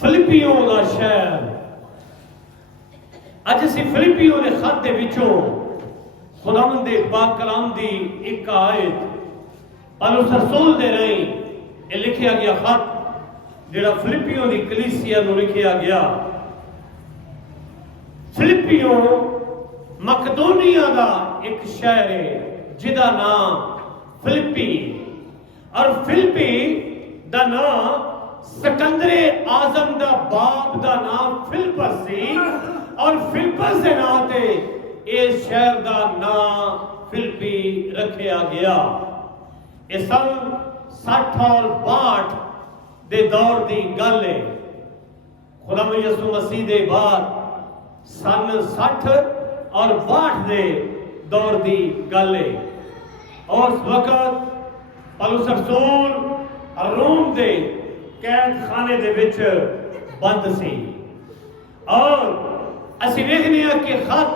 फिलिपियों का शहर। अज असी फिलिपियों के खत के विचों खुदावंद दे पाक कलाम की एक आयत पौलुस रसूल दे रही ये लिखा गया खत जिहड़ा फिलिपियों की कलीसिया नूं लिखा गया। फिलिपियों मकदोनिया का एक शहर है जिहदा नाम फिलिपी, और फिलिपी दा नाम सिकंदरे आजम दा बाप दा नाम फिलिपस सी, और फिलिपस के नाम से इस शहर का नाम फिलिपी रखा गया। ये सन 60 और 62 दे दौर की गल है। खुदा यसू मसीह दे बाद सन 60 और 62 दे दौर की गल है। और उस वक्त पौलुस रसूल रोम के कैद खाने दे विच बंद सी, और असी देखने कि खत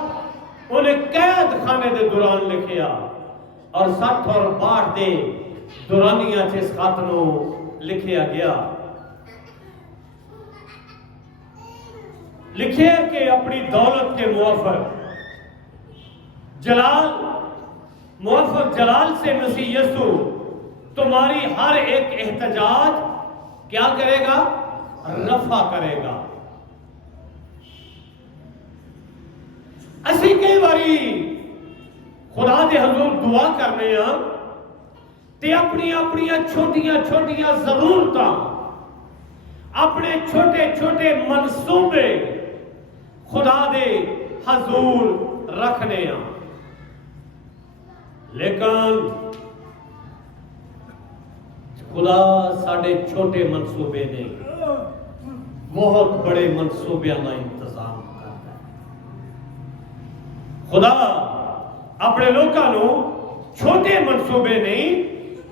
उन्हें कैद खाने के दौरान लिखिया, और 60 और 62 के दौरानिया इस खत को लिखिया गया। लिखे कि अपनी दौलत के मुआफक जलाल से मसीह यसू तुम्हारी हर एक एहतजाज क्या करेगा? रफा करेगा। असी कई बारी खुदा दे हजूर दुआ करने ते अपनी अपनी छोटिया छोटिया जरूरतां, अपने छोटे छोटे मनसूबे खुदा दे हजूर रखने, लेकिन खुदा साढ़े छोटे मनसूबे नहीं, बहुत बड़े मनसूबों का इंतजाम करता है। खुदा अपने लोगों को छोटे मनसूबे नहीं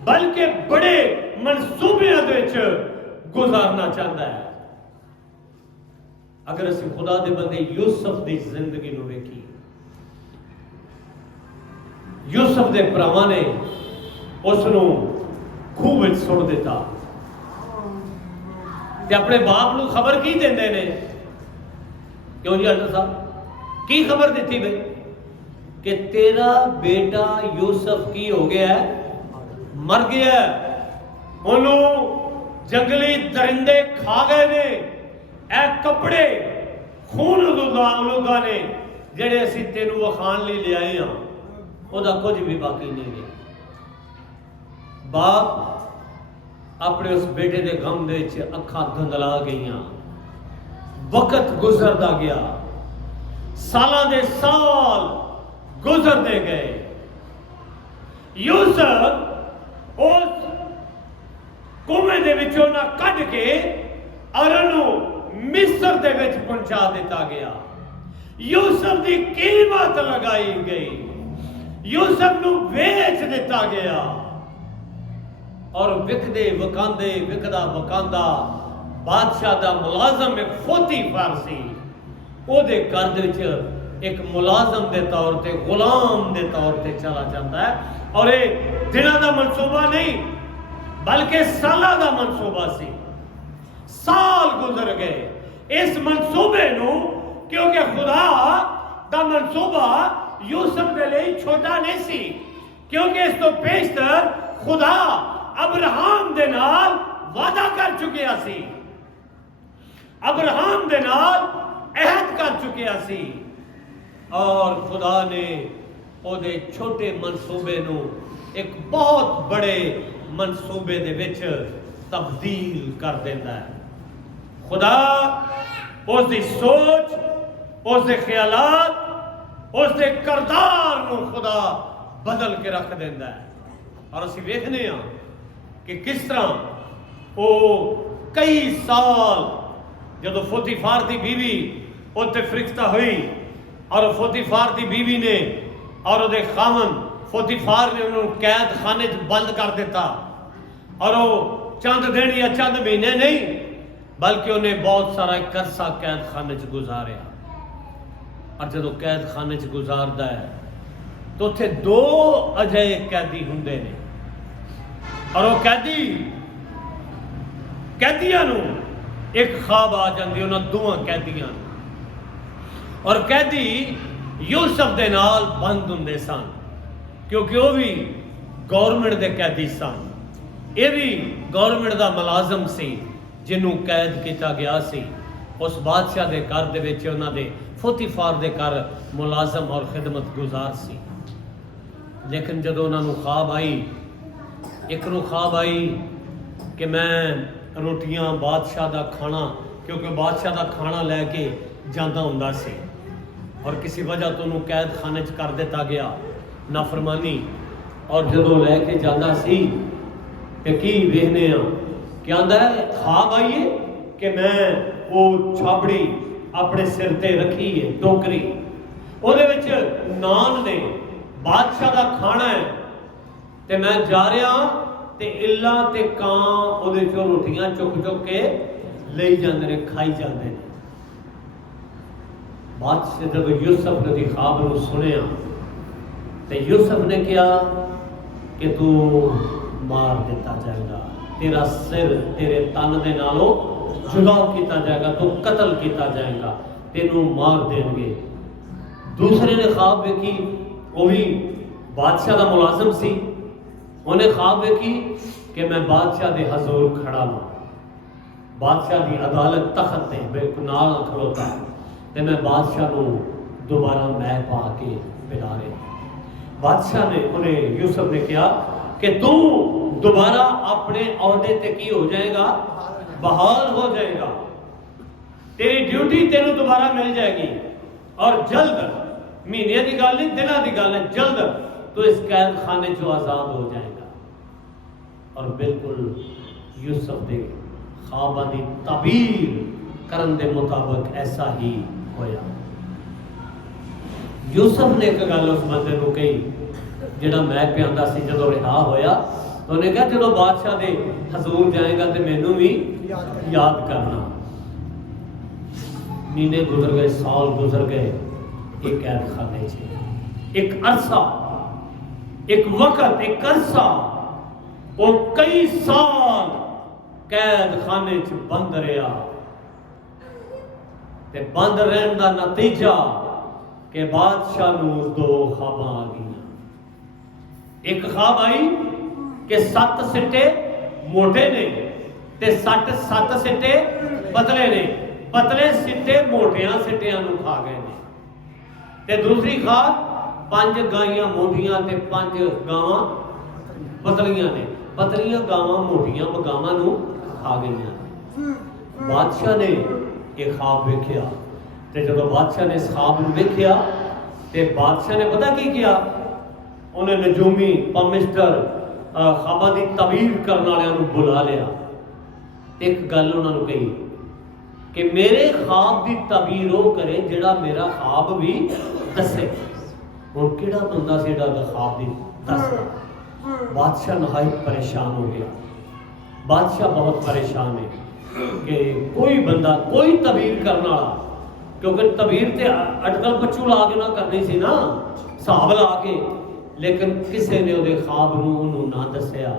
बल्कि बड़े मनसूबों के गुजारना चाहता है। अगर असी खुदा दे बंदे यूसुफ की जिंदगी को वेखी, यूसुफ के भरावां ने उसनू खूह में सुट दिता ते अपने बाप को खबर की देंदे ने? क्यों जी अल्लाह साहब की खबर दी भाई कि तेरा बेटा यूसुफ की हो गया है, मर गया है, उन्होंने जंगली दरिंदे खा गए ने, ए कपड़े खून लुगा ने जेड़े असी तेनू वखाण लई ले आए हां, ओदा कुछ भी बाकी नहीं है। बाप अपने उस बेटे के गम दे अखा धुंधला गई, वक्त गुजरता गया, सालां दे साल गुजरते गए। यूसुफ उस कुएं दे विचों ना कढ के अरनू मिस्र दे विच पहुंचा दिता गया। यूसुफ की कीमत लगाई गई, यूसुफ नू बेच दिता गया, और विकदे वकांदे विकदा वकांदा बादशाह का मुलाजम एक पोतीफर सी, ओदे घर दे विच एक मुलाजम के तौर पर, गुलाम के तौर पर चला जाता है। और ये दिनों का मनसूबा नहीं बल्कि सालों का मनसूबा सी। साल गुजर गए इस मनसूबे नू, क्योंकि खुदा का मनसूबा यूसुफ के लिए छोटा नहीं सी, क्योंकि इस तो पेशतर खुदा अब्राहम दे नाल वादा कर चुकिया सी, अब्राहम दे नाल अहद कर चुकिया सी, और खुदा ने ओदे छोटे मनसूबे नू एक बहुत बड़े मनसूबे दे विच तब्दील कर देता है। खुदा उसकी सोच, उसके ख्यालात, उसके करदार नू खुदा बदल के रख देता है। और असी वेखने कि किस तरह वो कई साल जो पोतीफार की बीवी उत्ते फरिश्ता हुई, और पोतीफार की बीवी ने और उहदे खामन पोतीफार ने उन्होंने कैद खाने बंद कर दिता, और वो चंद दिन या चंद महीने नहीं बल्कि उन्हें बहुत सारा करसा कैद खाने गुजारिया। और जो कैद खाने गुजारदा है तो उत्थे 2 अजय कैदी हुंदे ने, और वो कैदी कैदियां नूं एक ख्वाब आ जाती उन्होंने दोवां कैदियां और कैदी यूसुफ दे नाल बंद हुंदे सन क्योंकि वह भी गौरमेंट के कैदी सन, ये भी गौरमेंट का मुलाजम सी जिन्हों कैद किया गया सी। उस बादशाह के घर दे विच उन्हां दे फुतीफार दे घर मुलाजम और खिदमत गुजार सी। लेकिन जदों उन्होंने ख्वाब आई, एक नूं ख्वाब आई कि मैं रोटियां बादशाह का खाना, क्योंकि बादशाह का खाना लैके जाता हुंदा सी और किसी वजह तो उन्होंने कैद खाने च कर दिता गया, नाफरमानी। और जदों लैके जाता सी ते की वेखने कि आंदा है ख्वाब आईए कि मैं वो छाबड़ी अपने सिर ते रखी है, टोकरी ਉਹਦੇ ਵਿੱਚ नान ने बादशाह का खाना है ते मैं जा रहा ते इल्ला ते कां ਉਹਦੇ ਚੋਂ रोटियां चुक चुक के ले जाते हैं, खाई जाते हैं। बादशाह जब यूसुफ ने ख्वाब को सुनिया तो यूसुफ ने कहा कि तू मार दिता जाएगा, तेरा सिर तेरे तन दे नालों जुदा किया जाएगा, तू कतल किया जाएगा, तेनों मार देंगे। दूसरे ने ख्वाब वेखी, वो भी बादशाह का मुलाजम सी, उन्हें ख्वाब वेखी कि मैं बादशाह के हजूर खड़ा हाँ, बादशाह की अदालत तखत से बिल्कुल नाल खलोता है तो मैं बादशाह को दोबारा मैं पा के पिला रहा। बादशाह ने उन्हें यूसुफ ने कहा कि तू दोबारा अपने अहदे ते की हो जाएगा, बहाल हो जाएगा, तेरी ड्यूटी तेनों दोबारा मिल जाएगी और जल्द, महीने की गल नहीं दिनों की गल है, जल्द तो इस कैद खाने चो आजाद हो जाएगा। और बिल्कुल यूसुफ के ख्वाबां की ताबीर करन दे मुताबिक ऐसा ही होया। यूसुफ ने एक गल उस बंदे को कही जिहड़ा मैं पियांदा सी, जदों रिहा होया तो उन्हें कहा जदों बादशाह दे हजूर जाएगा तो मैनू भी याद करना। महीने गुजर गए, साल गुजर गए, एक कैद खाने से एक अरसा, एक वक्त, एक अरसा, वो कई साल कैद खाने च बंद रहा। ते बंद रहने का नतीजा कि बादशाह नूं दो ख्वाबां आ गई। एक ख्वाब आई कि 7 सिट्टे मोटे ने ते 7 सिट्टे पतले ने, पतले सिट्टे मोटियां सिट्टियां नूं खा गए ने। ते दूसरी ख्वाब 5 गाइयां मोटियां ते 5 गावां पतलियां ने, पतलियां गावां मोटियां गावां नूं खा गई। बादशाह ने एक ख्वाब वेख्या ते जब बादशाह ने इस ख्वाब नूं वेख्या ते बादशाह ने पता की किया, उन्हें नजूमी पमिस्टर ख्वाबां दी तबीर करने वालियां नूं बुला लिया। एक गल उन्होंने कही कि मेरे ख्वाब की तबीर वो करे जिहड़ा मेरा ख्वाब भी दसे। हुण किहड़ा बंदा सी जिहड़ा ख्वाब दी दसदा? बादशाह नहायत परेशान हो गया। बादशाह बहुत परेशान है कि कोई बंदा, कोई तबीर करने वाला, क्योंकि तबीर तो अटकल पच्चू ला के ना करनी सी ना, हिसाब ला के, लेकिन किसी ने उहदे ख्वाब नूं ना दसिया।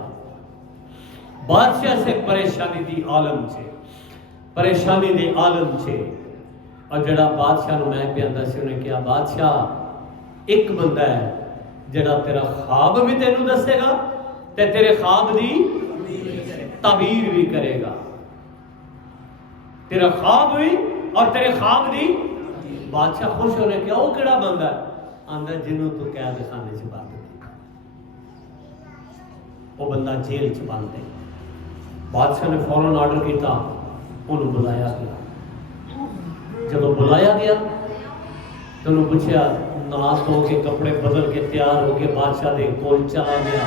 बादशाह से परेशानी दी आलम छे, परेशानी दे आलम छे। और जड़ा बादशाह नूं मैं पियांदा सी उन्हें कहा, बादशाह एक बंदा है जड़ा तेरा ख्वाब भी तेनू दसेगा ते तेरे ख्वाब दी तबीर भी करेगा, तेरा ख्वाब भी और तेरे ख्वाब दी। बादशाह खुश होने क्या, वो केड़ा बंदा है? आंदा जिन्हों तू कैद खाने च बंद किया, वो बंदा जेल च बंद है। बादशाह ने फौरन आर्डर किया, उन्होंने बुलाया गया। जब बुलाया गया तो उन्होंने पूछा, नहा धो के कपड़े बदल के तैयार हो के बादशाह के कोल चला गया।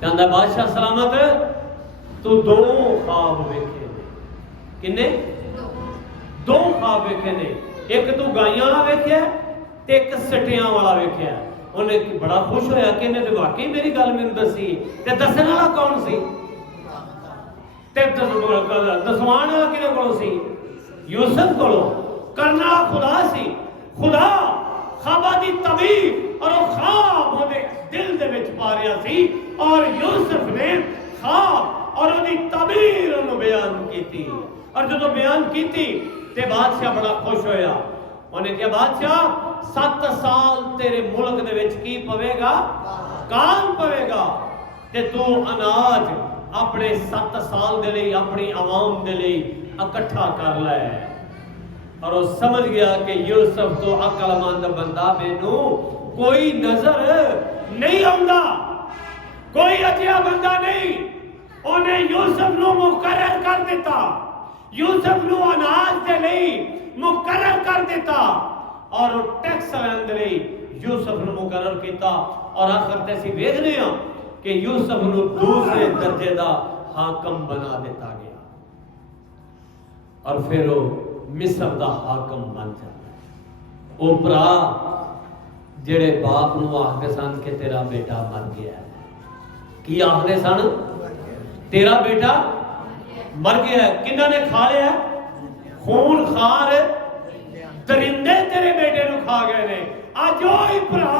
कहता बादशाह सलामत, तू 2 ख्वाब वेखे ने। किन्ने? 2 ख्वाब वेखे ने। एक तू गाइयां वाला वेख्या ते एक सटियां वाला वेख्या। उन्हें बड़ा खुश होया कि इन्हें तो वाकई मेरी गल मैनूं दसी। ते दसण वाला कौन सी? ते दसवाण वाला किहदे कोलों सी? यूसुफ कोलों। करने वाला खुदा सी। खुदा ख्वाबां दी तबीर और वो ख्वाब उहदे दिल दे विच पा रिहा सी और यूसुफ ने ख्वाब और उहदी तबीर उहनूं बयान कीती। और जो बयान की ते बादशाह बड़ा खुश होया। उन्हें क्या बादशाह 7 साल तेरे मुल्क दे विच की पवेगा, कान पवेगा, ते तू अनाज अपने 7 साल दे लई अपनी आवाम दे लई इकट्ठा कर लै। और वो समझ गया कि यूसुफ तो अकलमंद बंदा, मैनू कोई नजर नहीं आउंदा, कोई अजिहा बंदा नहीं। उन्हें यूसुफ नू मुकर्रर कर दिता, यूसुफ नू अनाज दे लई मुकर्रर कर दिता और टैक्स लैंड दे लई यूसुफ नू मुकर्रर किया। और आखिर ते असीं वेखदे हां कि यूसुफ नू दूसरे दर्जे दा हाकम बना दिता गया और फिर वो मिस्र दा हाकम बन जाता। वो भरा जेड़े बाप नू आखदे सन कि तेरा बेटा मर गया, की आखदे सन? तेरा बेटा मर गया। किन्ना ने खा लिया? खून खार दरिंदे तेरे बेटे नू खा गए ने। अज ओही भरा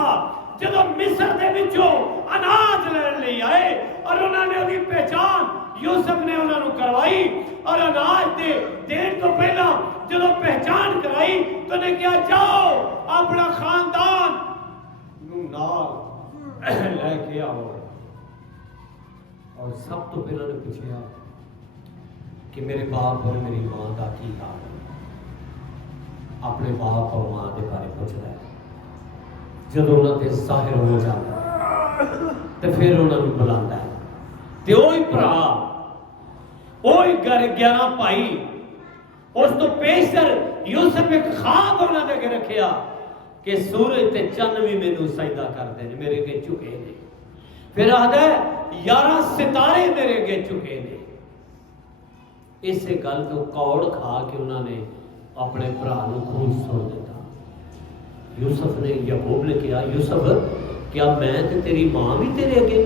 जदों मिस्र दे विचों अनाज लैण लई आए और उन्होंने उसकी पहचान यूसुफ ने उन्होंने करवाई और अनाज दे देण तो पहला जदों पहचान कराई तो उन्हें क्या, जाओ अपना खानदान नू नाल लेके आओ। और सब तो पहला ने पूछा कि मेरे बाप और मेरी मां का की हाल है। अपने बाप और मां के बारे पूछता है। जब उन्होंने जाहिर हो जाता तो फिर उन्होंने बुलाता है। तो वही भरा वही 11 भाई उस तो पेशर यूसुफ एक ख्वाब उन्होंने अगे रखिया कि सूरज ते चंद भी मैनू सजदा करते हैं, मेरे अगे झुके ने। फिर आखदा 11 सितारे मेरे अगे झुके ने। इस गल तो कौड़ खा के उन्होंने अपने भरा नू खून सुण दिता। यूसुफ ने, याकूब ने कहा, यूसुफ क्या मैं ते तेरी मां भी तेरे अगे?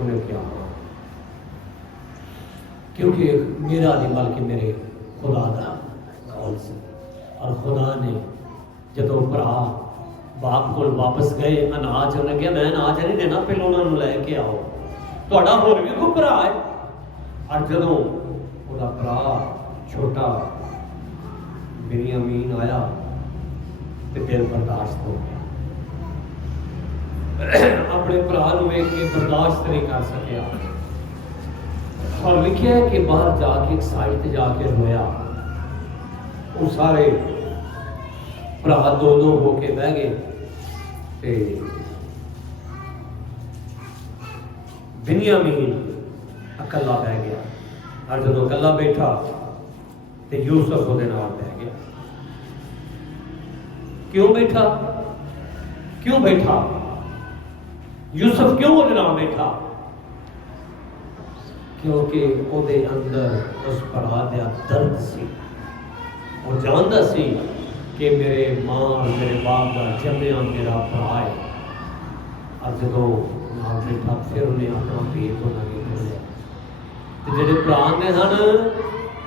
उन्हें क्या, क्योंकि मेरा नहीं बल्कि मेरे खुदा दा कौल सी। और खुदा ने जदों भरा बाप को वापस गए अनाज, उन्हें कहा मैं अनाज नहीं देना, पहले उन्होंने लैके आओ, तुहाडा होर भी कोई भरा है। और जदों उहदा भरा छोटा बिन्यामीन आया तो दिल बर्दाश्त हो गया, अपने भरा नूं वेख के बर्दाश्त नहीं कर सकिया। और लिखिया है कि बाहर जाके एक साइड ते जाके रोया। वो सारे भरा दो होके बह गए ते बिन्यामीन अकला बह गया। और जदों अकला बैठा तो यूसुफ उहदे नाल बह गया। क्यों बैठा? क्यों बैठा यूसुफ? क्यों उहदे नाल बैठा? क्योंकि उहदे अंदर उस भरा दा दर्द सी। वो जानदा सी कि मेरे मां और मेरे बाप का जम्मिया मेरा भरा है। और जदों नाल बैठा फिर उन्हें अपना भेद उन्होंने बोलिया। तो जेडे भरा ने सन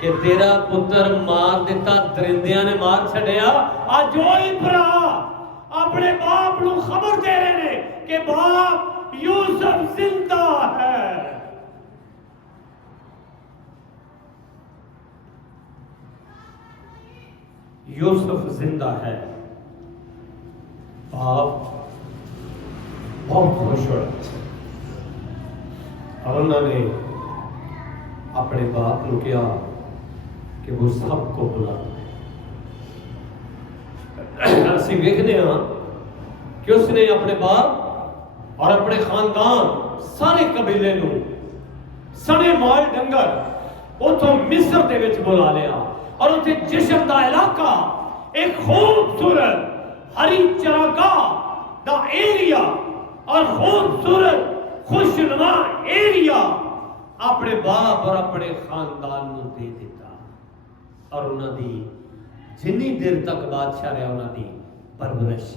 कि तेरा पुत्र मार दिता, दरिंदियां ने मार छड़िया, अज वही भरा अपने बाप नूं खबर दे रहे ने कि बाप यूसुफ जिंदा है। यूसुफ जिंदा है। बाप बहुत खुश हुआ और उन्होंने अपने बाप को कहा कि वो सबको बुला। असीं वेखदे हां कि उसने अपने बाप और अपने खानदान सारे कबीले नूं सने माल डंगर उथों मिस्र दे विच बुला लिया और उत्थे जिस्म दा इलाका एक खूबसूरत हरी चरागाह दा एरिया और खूबसूरत खुशनुमा एरिया अपने बाप और अपने खानदान नूं दे दिता। और उन्हां दी जिन्नी देर तक बादशाह रहा उन्हां दी परवरिश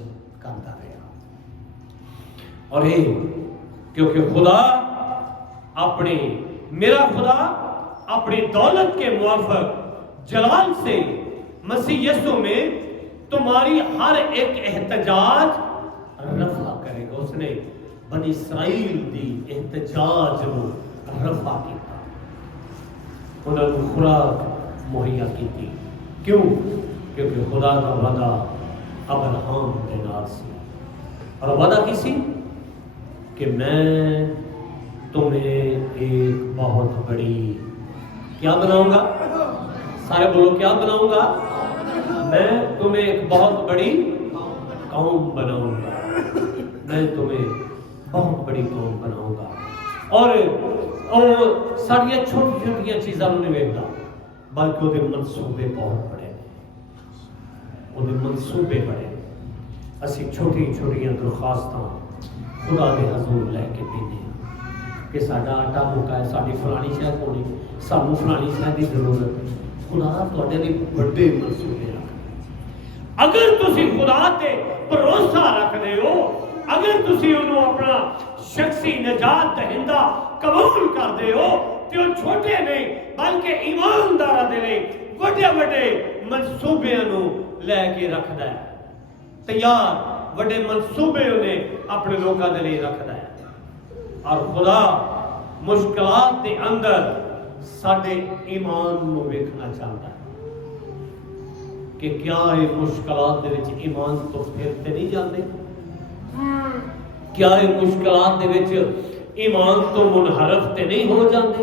करता रहा। और ये क्योंकि खुदा अपने मेरा खुदा अपनी दौलत के मुआफिक जलाल से मसीह यीशु में तुम्हारी हर एक एहतजाज रफा करेगा। उसने बनी इस्राइल दी एहतजाज को रफा किया। उन्होंने खुराक मुहैया की। क्यों? क्योंकि खुदा का वादा अब्राहम के नाल सी, और वादा की सी कि मैं तुम्हें एक बहुत बड़ी क्या बनाऊंगा? सारे बोलो, क्या बनाऊंगा? मैं तुम्हें एक बहुत बड़ी कौम बनाऊंगा। मैं तुम्हें बहुत बड़ी कौम बनाऊंगा। और सारिया छोटी छोटिया चीज़ों नहीं वेखता, बल्कि वो मनसूबे बहुत बड़े, वो मनसूबे बड़े। असी छोटी छोटिया दरखास्त खुदा के हजूर लैके पीने कि साडा आटा मुका है, साड़ी फलानी शह होनी, सानू फलानी शह की जरूरत है। खुदा तुहाडे लई बड़े मनसूबे रखदे। अगर तुसी खुदा ते भरोसा रखते हो, अगर तुसी उन्होंने अपना शख्सी निजात दहिंदा कबूल करते हो, तो छोटे नहीं बल्कि ईमानदार दे लई वड्डे वड्डे मनसूबे लैके रखता है, तैयार वड्डे मनसूबे उन्हें अपने लोगों के लिए रखता है। और खुदा मुश्किलात के अंदर साडे ईमान को वेखना चाहता है कि क्या ये मुश्किलात दे विच ईमान तो फिरते नहीं जाते? क्या ये मुश्किलात दे विच ईमान तो मुनहरफ ते नहीं हो जाते?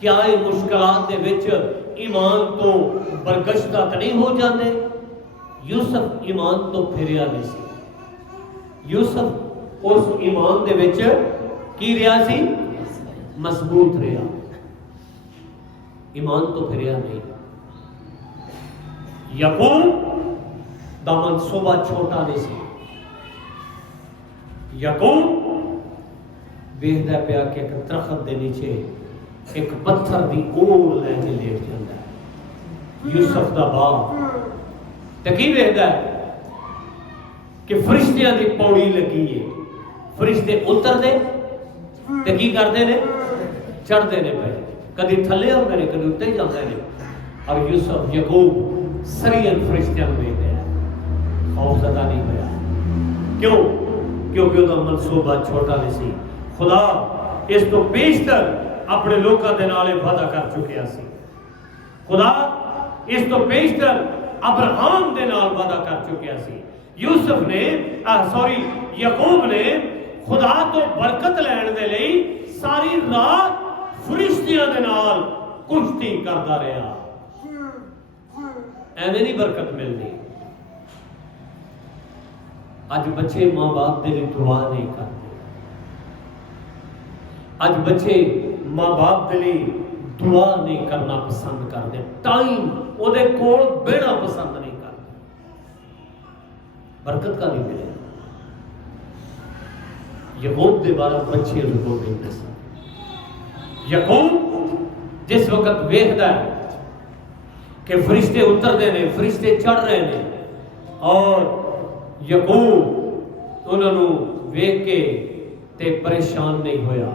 क्या ये मुश्किलात दे विच ईमान तो बरगश्ता तो नहीं हो जाते? यूसुफ ईमान तो फिरिया नहीं सी। यूसुफ उस ईमान दे विच की रहा सी? मजबूत रहा, ईमान तो फिरिया नहीं। याकूब दा मनसूबा छोटा नहीं सी। याकूब वेखदा पिया कि एक दरख्त के नीचे एक पत्थर की ओर लैके लेट जाता है। यूसुफ दा बाप ते की वेखदा है कि फरिश्तियां की पौड़ी लगी है, फरिश्ते उतरते ते की करते ने? चढ़ते ने पे, कभी थले आते हैं, कभी उत्ते जाते हैं। और यूसुफ याकूब सरियन फरिश्तियां वेख रहा, खौफजदा नहीं होया। क्यों? क्योंकि उसका मनसूबा छोटा नहीं सी। खुदा इस तो बेशतर अपने लोगों के नाल वादा कर चुकिया सी। खुदा इस तो बेशतर अब्राहम के नाल वादा कर चुकिया सी। यूसुफ ने याकूब ने खुदा तो बरकत लैण दे लई सारी रात फरिश्तियां दे नाल कुश्ती करता रहा। एवें नहीं बरकत मिलती। अज बच्चे मां बाप के लिए दुआ नहीं करते। अज बच्चे मां बाप के लिए दुआ नहीं करना पसंद करते, टाइम उहदे कोल बहना पसंद नहीं करते। बरकत का नहीं मिले। याकूब के बारे बच्चे रिपोर्ट नहीं दस। याकूब जिस वक्त वेखदा है कि फरिश्ते उतरते हैं, फरिश्ते चढ़ रहे हैं, और याकूब उन्होंने वेख के ते परेशान नहीं होया।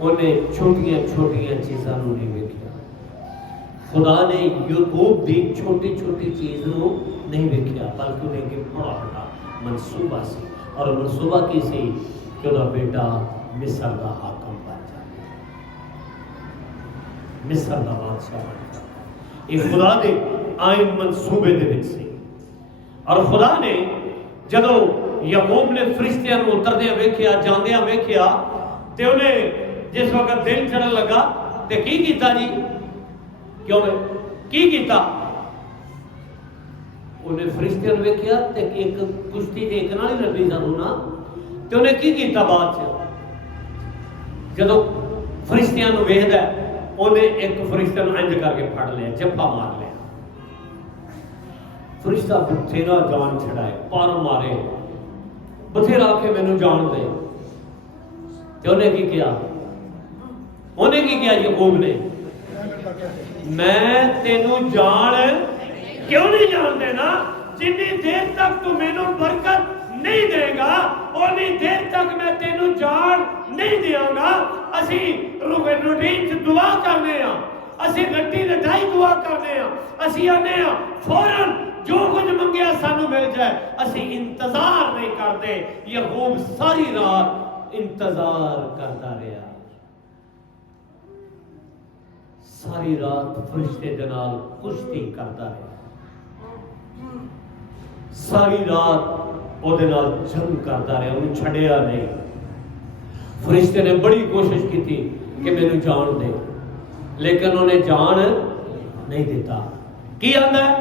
उन्हें छोटिया छोटिया चीज़ों नहीं वेखिया। खुदा ने याकूब की छोटी छोटी चीज़ को नहीं वेखिया, बल्कि उन्हें बड़ा बड़ा मनसूबा सी। और मनसूबा की सी कि उसका बेटा मिस्र का हाकम बन जाए, मिस्र का बादशाह बन जाए। ये खुदा के आइन मनसूबे दे विच सी। और खुदा ने जदों याकूब ने फरिश्तियां नूं उतरदे वेखिया, जांदियां वेखिया, ते उन्हें जिस वक्त दिल चढ़न लगा ते की कीता जी? क्यों की कीता? उन्हें फरिश्तियां नूं वेखिया ते एक कुश्ती ते एक नाल ही लगी सानू ना, ते उन्हें की कीता? बाद च जदों फरिश्तियां नूं वेखदा उन्हें एक फरिश्ते नूं इंज करके फड़ लिया, जप्पा मार लिया। फरिश्ता बथेरा जान छड़ाए, पर मारे, बथेरा आके मैनू जान दे। ते उन्हें की किया? उन्हें की किया? याकूब ने, मैं तेनू जान क्यों नहीं जान देना? जिन्नी देर तक तू मैनू बरकत नहीं देगा उन्नी देर तक मैं तेनू जान नहीं देंगा। असी रूटीन च दुआ करने, असी रट्टी रटाई दुआ करने, असी आने फौरन जो कुछ मंगया सानू मिल जाए, असी इंतजार नहीं करते। याकूब सारी रात इंतजार करता रहा। ਸਾਰੀ ਰਾਤ ਫਰਿਸ਼ਤੇ ਦੇ ਨਾਲ ਕੁਸ਼ਤੀ ਕਰਦਾ ਰਿਹਾ, ਸਾਰੀ ਰਾਤ ਉਹਦੇ ਨਾਲ ਜੰਗ ਕਰਦਾ ਰਿਹਾ, ਉਹਨੂੰ ਛੱਡਿਆ ਨਹੀਂ। ਫਰਿਸ਼ਤੇ ਨੇ ਬੜੀ ਕੋਸ਼ਿਸ਼ ਕੀਤੀ ਕਿ ਮੈਨੂੰ ਜਾਣ ਦੇ, ਲੇਕਿਨ ਉਹਨੇ ਜਾਣ नहीं देता। की आंदा है,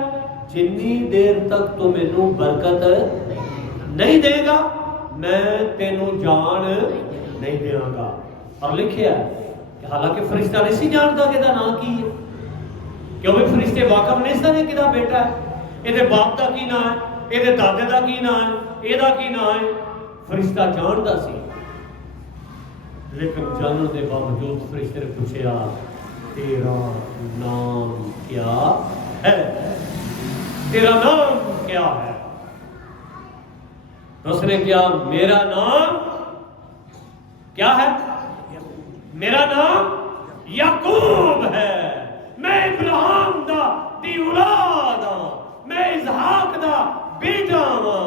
जिन्नी देर तक तू मैनू बरकत नहीं देगा मैं तेनू जान नहीं देवांगा। और लिखिया कि हालांकि फरिश्ता नहीं सी जानता कि नाम की है, क्योंकि फरिश्ते वाकफ नहीं सन कि बेटा है, ये बाप का की नाम है, ये दादे का की नाम है, एदा की नाम है। फरिश्ता जानता सी, लेकिन जानने के बावजूद फरिश्ते ने पूछा तेरा नाम क्या है, तेरा नाम क्या है? तो उसने क्या, मेरा नाम क्या है? मेरा नाम याकूब है, मैं इब्राहिम दी औलाद हां, मैं इसहाक दा बेटा हां,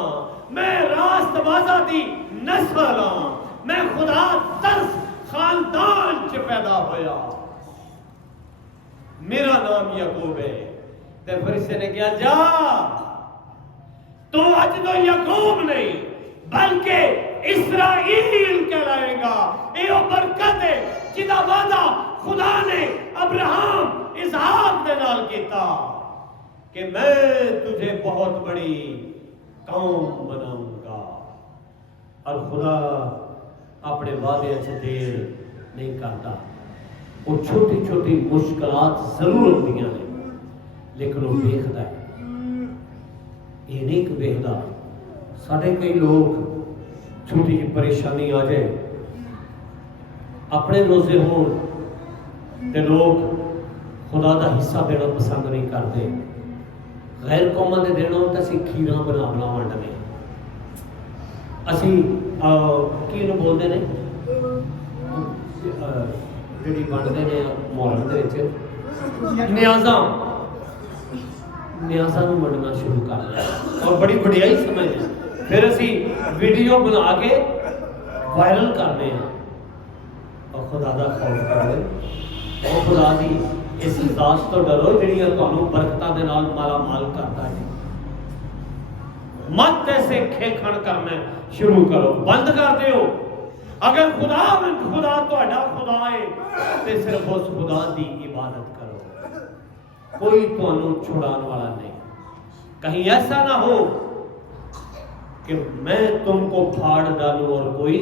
मैं रास्तबाज़ा दी नस्ल हां, मैं खुदा तरस खानदान च पैदा होया, मेरा नाम याकूब है। तो फरिश्ते ने कहा जा, तो आज तो याकूब नहीं बल्कि इस्राइल कहलाएगा। ये बरकत है जिदा वादा खुदा ने अब्राहम इसहाक दे नाल कीता कि मैं तुझे बहुत बड़ी कौम बनाऊंगा। और खुदा अपने वादे से देर नहीं करता। वो छोटी छोटी मुश्किलात जरूर होंदियां ने, लेकिन वो देखता है, ये नहीं कि देखता। साढ़े कई लोग छोटी जी परेशानी आ जाए, अपने रोजे हो ते लोग खुदा का हिस्सा देना पसंद नहीं करते, गैर कौमां दे देना तो असीं खीरा बना बना वंडने, असीं की इहनूं बोलदे ने ਜਿਹੜੀ ਵੰਡਦੇ ਨੇ ਮੁਹੱਰਮ ਦੇ ਵਿੱਚ ਨਿਆਜ਼ਾਂ ਨੂੰ ਵੰਡਣਾ ਸ਼ੁਰੂ ਕਰ ਲਿਆ ਔਰ ਬੜੀ ਵਡਿਆਈ ਸਮਝਦੇ। ਫਿਰ ਅਸੀਂ ਵੀਡੀਓ ਬਣਾ ਕੇ ਵਾਇਰਲ ਕਰਨੇ ਆ ਔਰ ਖੁਦਾ ਦਾ ਖੌਫ ਕਰੋ, ਉਹ ਖੁਦਾ ਦੀ ਇਸ ਜ਼ਾਤ ਤੋਂ ਡਰੋ ਜਿਹੜੀਆਂ ਤੁਹਾਨੂੰ ਬਰਕਤਾਂ ਦੇ ਨਾਲ ਮਾਲਾ ਮਾਲ ਕਰਦਾ ਹੈ। मत ऐसे खेखण करना शुरू करो, बंद कर दो। अगर खुदा खुदा है तो सिर्फ उस खुदा की इबादत करो, कोई तुहानू छुड़ाने वाला नहीं। कहीं ऐसा ना हो कि मैं तुमको फाड़ डालूं और कोई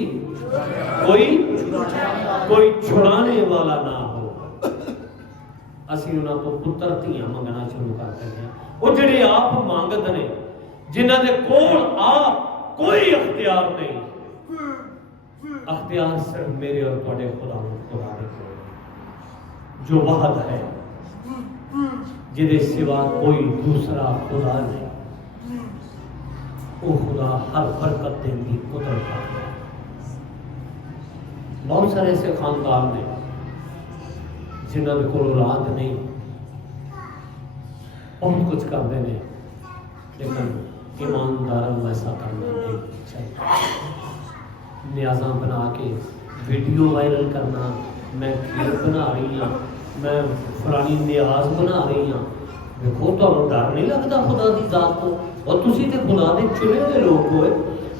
छुड़ाने वाला ना हो। असीं उन्हां तो पुत्र धीआं मंगना शुरू कर दिंदे हां, वो जिहड़े आप मंगदे ने, जिन्हां दे कोल आप कोई अख्तियार नहीं, अख्तियार सिर्फ मेरे और तुहाडे खुदा दे कोल, जो वाहद है, जिहदे सिवा कोई दूसरा खुदा नहीं। वो खुदा हर बरकत देने की कुदरत रखता है। बहुत सारे ऐसे खानदान ने जिन्हां दे कोल औलाद नहीं, बहुत कुछ करते हैं, लेकिन ईमानदार वैसा करना नहीं चाहिए। न्याज़ा बना के वीडियो वायरल करना, मैं खीर बना रही हाँ, मैं फलानी न्याज बना रही हाँ, देखो तो डर नहीं लगता खुदा की जात को। और तुसी ते खुदा दे चुने हुए लोग हो,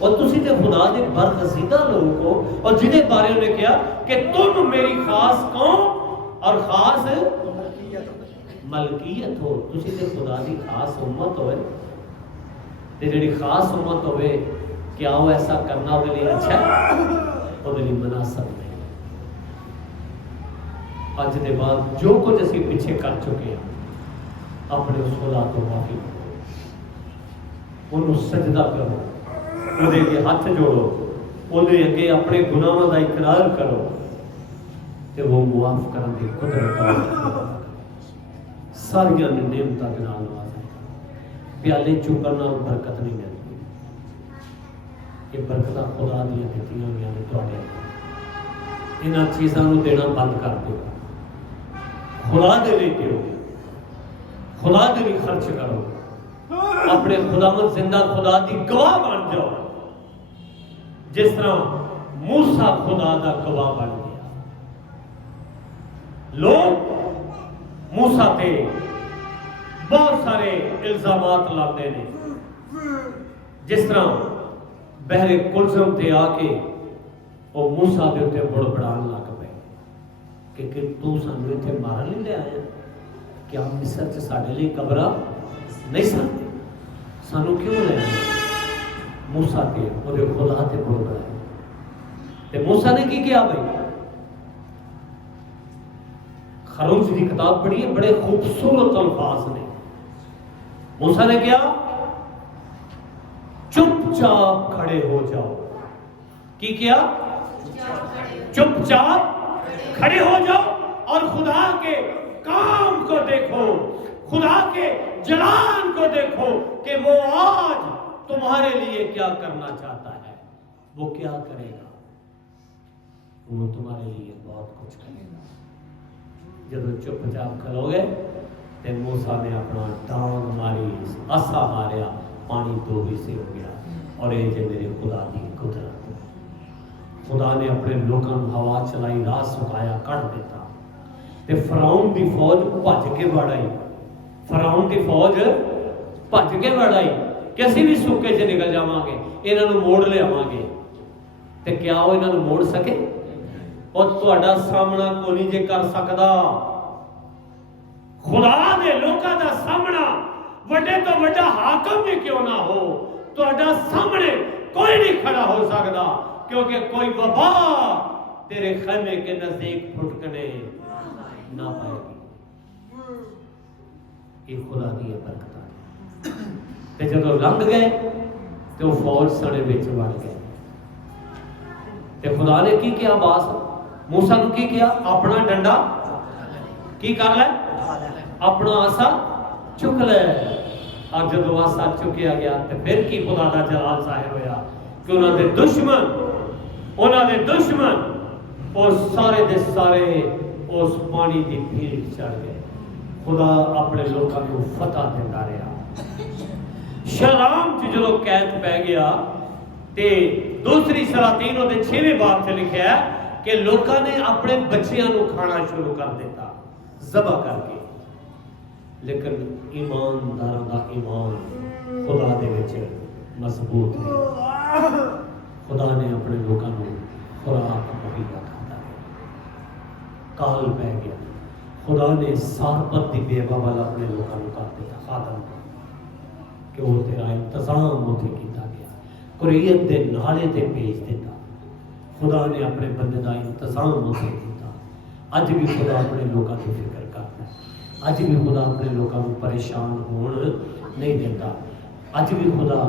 और तुसी ते खुदा दे बरगज़ीदा लोग हो, और जिन्हें बारे उन्हें कहा कि तुम मेरी खास कौम और खास मलकीयत हो। तुसी ते खुदा की खास उम्मत हो, ते जिहड़ी खास उम्मत होवे, क्या वो ऐसा करना उहदे लिए अच्छा है? उहदे लिए मुनासिब नहीं। अज दे बाद जो कुछ असीं पिछे कर चुके हैं, अपने उस खुदा तो माफी मांगो, उन्होंने सजदा करो, उहदे अगे हथ जोड़ो, उहदे अगे अपने गुनाहां दा इकरार करो, ते वो मुआफ करन दी कुदरत सारियां नेमतां दे नाल नवाज़े। प्याले चुकन नाल बरकत नहीं मिलती, ये बरकतां खुदा दी दित्तियां होईयां ने तुहाडे। इन्हां चीज़ां नूं देना बंद कर दो, खुदा दे लिए दिओ, खुदा दे लिए खर्च करो, अपने खुदावंद जिंदा खुदा दी गवाह बन जाओ, जिस तरह मूसा खुदा दा गवाह बन गया। लोग मूसा ते बहुत सारे इल्जामात लाते ने, जिस तरह बहरे कुलसम ते आके वो मूसा के उत्ते बुड़बड़ान लग पे कि तू सानू इत्थे मारन नहीं ले आया, क्या मिस्र च साडे लिए कबरा नहीं सन, सानू क्यों ले आया? मूसा के ओदे खुदा ते बुड़बड़ाए ते मूसा ने की किया भाई? खरूज की किताब पढ़ी है, बड़े खूबसूरत अल्फाज ने। मूसा ने क्या? चुपचाप खड़े हो जाओ। की किया? चुपचाप खड़े हो जाओ और खुदा के काम को देखो, खुदा के जलाल को देखो कि वो आज तुम्हारे लिए क्या करना चाहता है। वो क्या करेगा? वो तुम्हारे लिए बहुत कुछ करेगा। जब चुपचाप खलोगे तो मूसा ने अपना डांग मारी, आसा मारिया, पानी दो हिस्से हो गया और ये जो मेरे खुदा की कुदरत, खुदा ने अपने लोगों हवा चलाई, राह सुखाया, कट दिता ते फराउन की फौज भज के वड़ आई। फराउन की फौज भज के वड़ आई कि असीं भी सुके च निकल जावांगे, इन्हां मोड़ लियावांगे। ते क्या वो इन्हां मोड़ सके? और तुहाडा सामना कोई नहीं जे कर सकदा। खुदा दे लोकां दा सामना वड्डे तो वड्डा हाकम भी क्यों ना हो, तुहाडा सामने कोई नहीं खड़ा हो सकदा, क्योंकि कोई वबा तेरे खैमे के नजदीक फुटकने ना पाएगी। ये खुदा दी बरकत ते जदों लंघ गए तो फौज सड़े विच वड़ गए ते खुदा ने की किया? बास मूसा ने की किया? अपना डंडा की कर ले, अपना आसा चुक ले। और जदों आसा चुकिया गया तो फिर की खुदा दा जलाल जाहिर होया कि उन्होंने दुश्मन और सारे दे सारे उस पानी की भीड़ चढ़ गए। खुदा अपने लोगों को फतह देता रहा। शराम च जो कैद पै गया ते दूसरी सलातीन उहदे 6वें बाब च लिखा है कि लोगों ने अपने बच्चों को खाना शुरू कर दिता ज़बह करके, लेकिन ईमानदारों का ईमान खुदा दे विच मजबूत है। खुदा ने अपने लोगों को खुराक मुहैया करता है। काल पै गया, खुदा ने सारपत की बेवा वाला अपने लोगों को कर दिया खादम कि वो तेरा इंतजाम उसे किया गया, कुरैयत के नाले ते भेज दिता। खुदा ने अपने बंदे का इंतजाम उसे किया। अज भी खुदा अपने लोगों की फिक्र करता है। अज भी खुदा अपने लोगों को परेशान होने नहीं देता। अज भी खुदा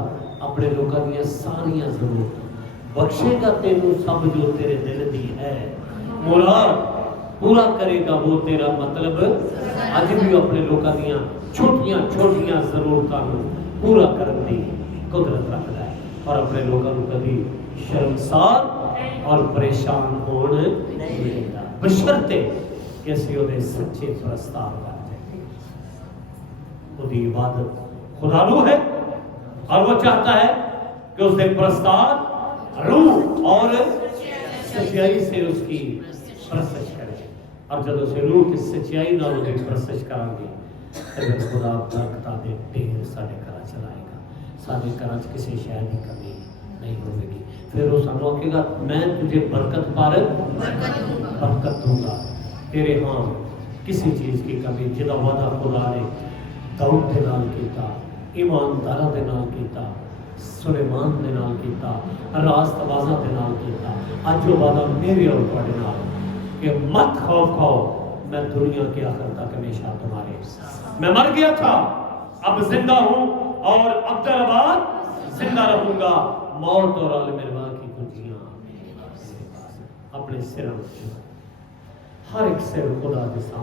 अपने लोगों दी सारियां जरूरत बख्शेगा, तेनू सब जो तेरे दिल दी है मुराद पूरा करेगा। वो तेरा मतलब अज भी अपने लोगों दी छोटियां छोटियां जरूरतों को पूरा करने की कुदरत रखता है और अपने लोगों को कभी शर्मसार और परेशान होने नहीं देता, बशर्ते कि असीं उहदे सच्चे प्रस्ताव करते हैं। उसकी इबादत खुदारू है और वो चाहता है कि उसके प्रस्ताव रूह और सच्चाई से उसकी परस्तिश करें। और जब उसे रूह की सच्चाई नाल उसकी परस्तिश करांगे तो खुदा बरकतां दे ढेर साडे घर चलाएगा। साडे घर च किसी शय की कमी नहीं होगी। फिर वो सानू आखेगा मैं तुझे बरकत पर बरकत दूंगा। तेरे हाँ किसी चीज़ की कमी, जिहदा वादा खुदा ने दाऊद दे नाल कीता, ईमानदारां दे नाल कीता, सुलेमान दे नाल कीता, रास्तबाज़ां दे नाल कीता, अज वो वादा मेरे और तुहाडे नाल कि मत खौफ खाओ, मैं दुनिया के आखिर तक हमेशा तुम्हारे। मैं मर गया था, अब जिंदा हूँ और अब्दुल्लाबाद जिंदा रहूंगा। मौत और आलम-ए-अर्वाह की कुंजियां अपने सिर हर एक सिर खुदा के सामने